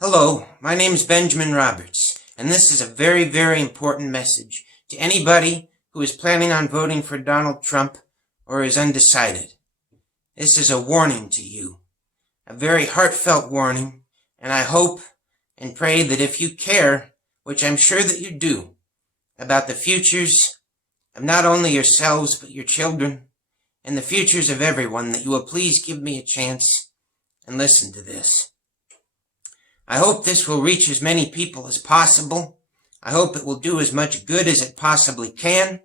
Hello, my name is Benjamin Roberts, and this is a very, very important message to anybody who is planning on voting for Donald Trump or is undecided. This is a warning to you, a very heartfelt warning, and I hope and pray that if you care, which I'm sure that you do, about the futures of not only yourselves but your children and the futures of everyone, that you will please give me a chance and listen to this. I hope this will reach as many people as possible. I hope it will do as much good as it possibly can.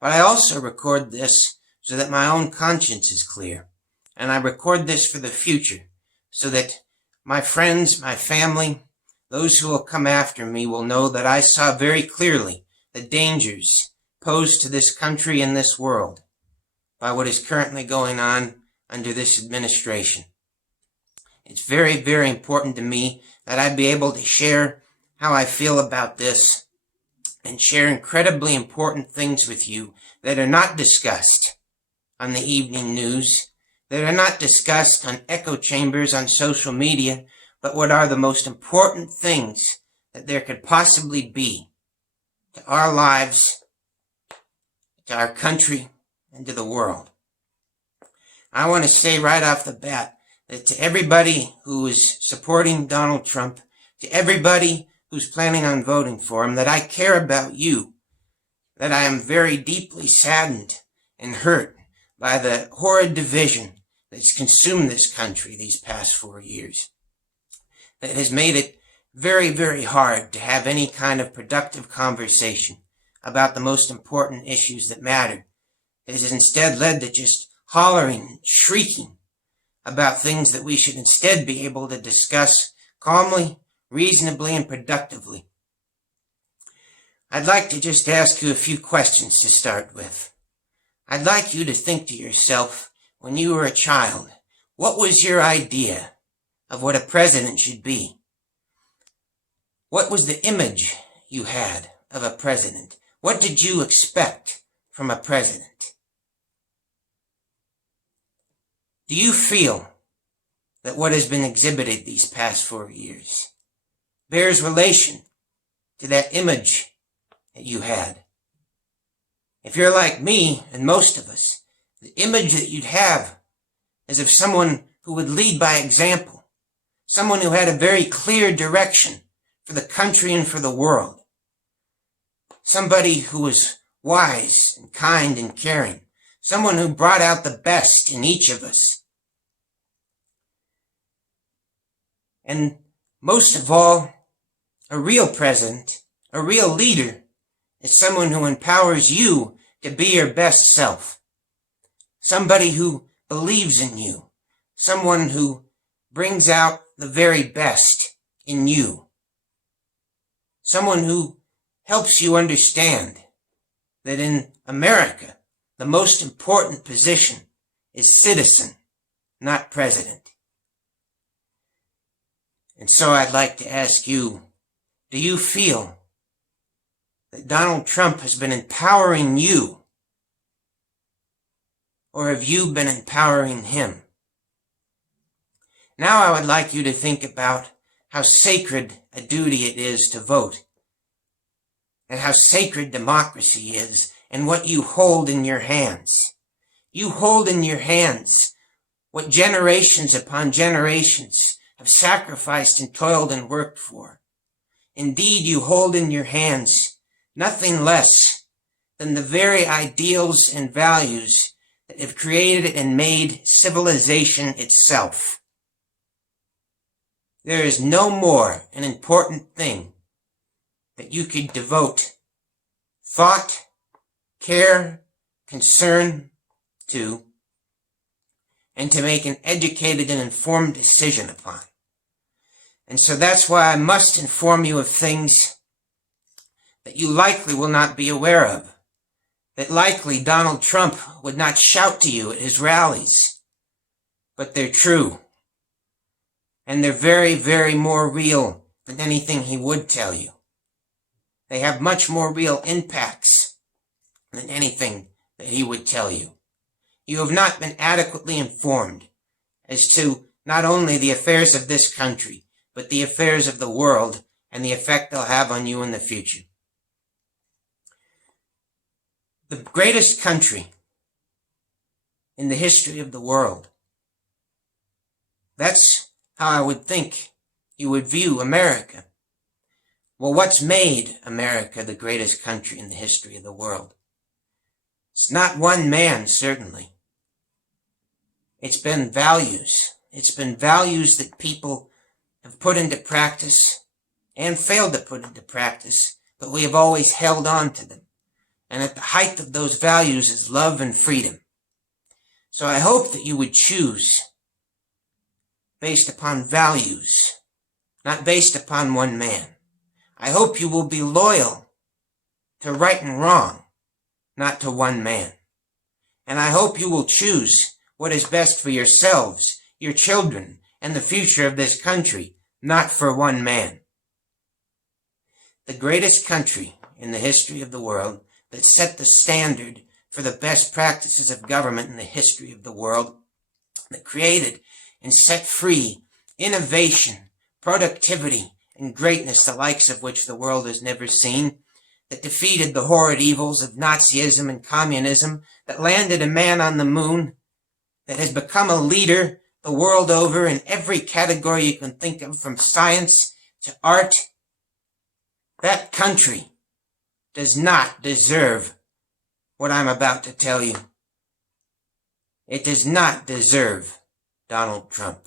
But I also record this so that my own conscience is clear. And I record this for the future so that my friends, my family, those who will come after me will know that I saw very clearly the dangers posed to this country and this world by what is currently going on under this administration. It's very, very important to me that I be able to share how I feel about this and share incredibly important things with you that are not discussed on the evening news, that are not discussed on echo chambers on social media, but what are the most important things that there could possibly be to our lives, to our country, and to the world. I want to say right off the bat that to everybody who is supporting Donald Trump, to everybody who's planning on voting for him, that I care about you, that I am very deeply saddened and hurt by the horrid division that's consumed this country these past 4 years, that has made it very, very hard to have any kind of productive conversation about the most important issues that matter. It has instead led to just hollering and shrieking about things that we should instead be able to discuss calmly, reasonably, and productively. I'd like to just ask you a few questions to start with. I'd like you to think to yourself, when you were a child, what was your idea of what a president should be? What was the image you had of a president? What did you expect from a president? Do you feel that what has been exhibited these past 4 years bears relation to that image that you had? If you're like me, and most of us, the image that you'd have is of someone who would lead by example, someone who had a very clear direction for the country and for the world, somebody who was wise and kind and caring, someone who brought out the best in each of us. And most of all, a real president, a real leader, is someone who empowers you to be your best self. Somebody who believes in you. Someone who brings out the very best in you. Someone who helps you understand that in America, the most important position is citizen, not president. And so I'd like to ask you, do you feel that Donald Trump has been empowering you? Or have you been empowering him? Now I would like you to think about how sacred a duty it is to vote, and how sacred democracy is, and what you hold in your hands. You hold in your hands what generations upon generations have sacrificed and toiled and worked for. Indeed, you hold in your hands nothing less than the very ideals and values that have created and made civilization itself. There is no more an important thing that you could devote thought, care, concern to, and to make an educated and informed decision upon. And so that's why I must inform you of things that you likely will not be aware of, that likely Donald Trump would not shout to you at his rallies, but they're true. And they're very, very more real than anything he would tell you. They have much more real impacts than anything that he would tell you. You have not been adequately informed as to not only the affairs of this country, but the affairs of the world and the effect they'll have on you in the future. The greatest country in the history of the world. That's how I would think you would view America. Well, what's made America the greatest country in the history of the world? It's not one man, certainly. It's been values. It's been values that people have put into practice and failed to put into practice, but we have always held on to them. And at the height of those values is love and freedom. So I hope that you would choose based upon values, not based upon one man. I hope you will be loyal to right and wrong, not to one man. And I hope you will choose what is best for yourselves, your children, and the future of this country, not for one man. The greatest country in the history of the world that set the standard for the best practices of government in the history of the world, that created and set free innovation, productivity, and greatness, the likes of which the world has never seen, that defeated the horrid evils of Nazism and communism, that landed a man on the moon, that has become a leader the world over in every category you can think of, from science to art. That country does not deserve what I'm about to tell you. It does not deserve Donald Trump.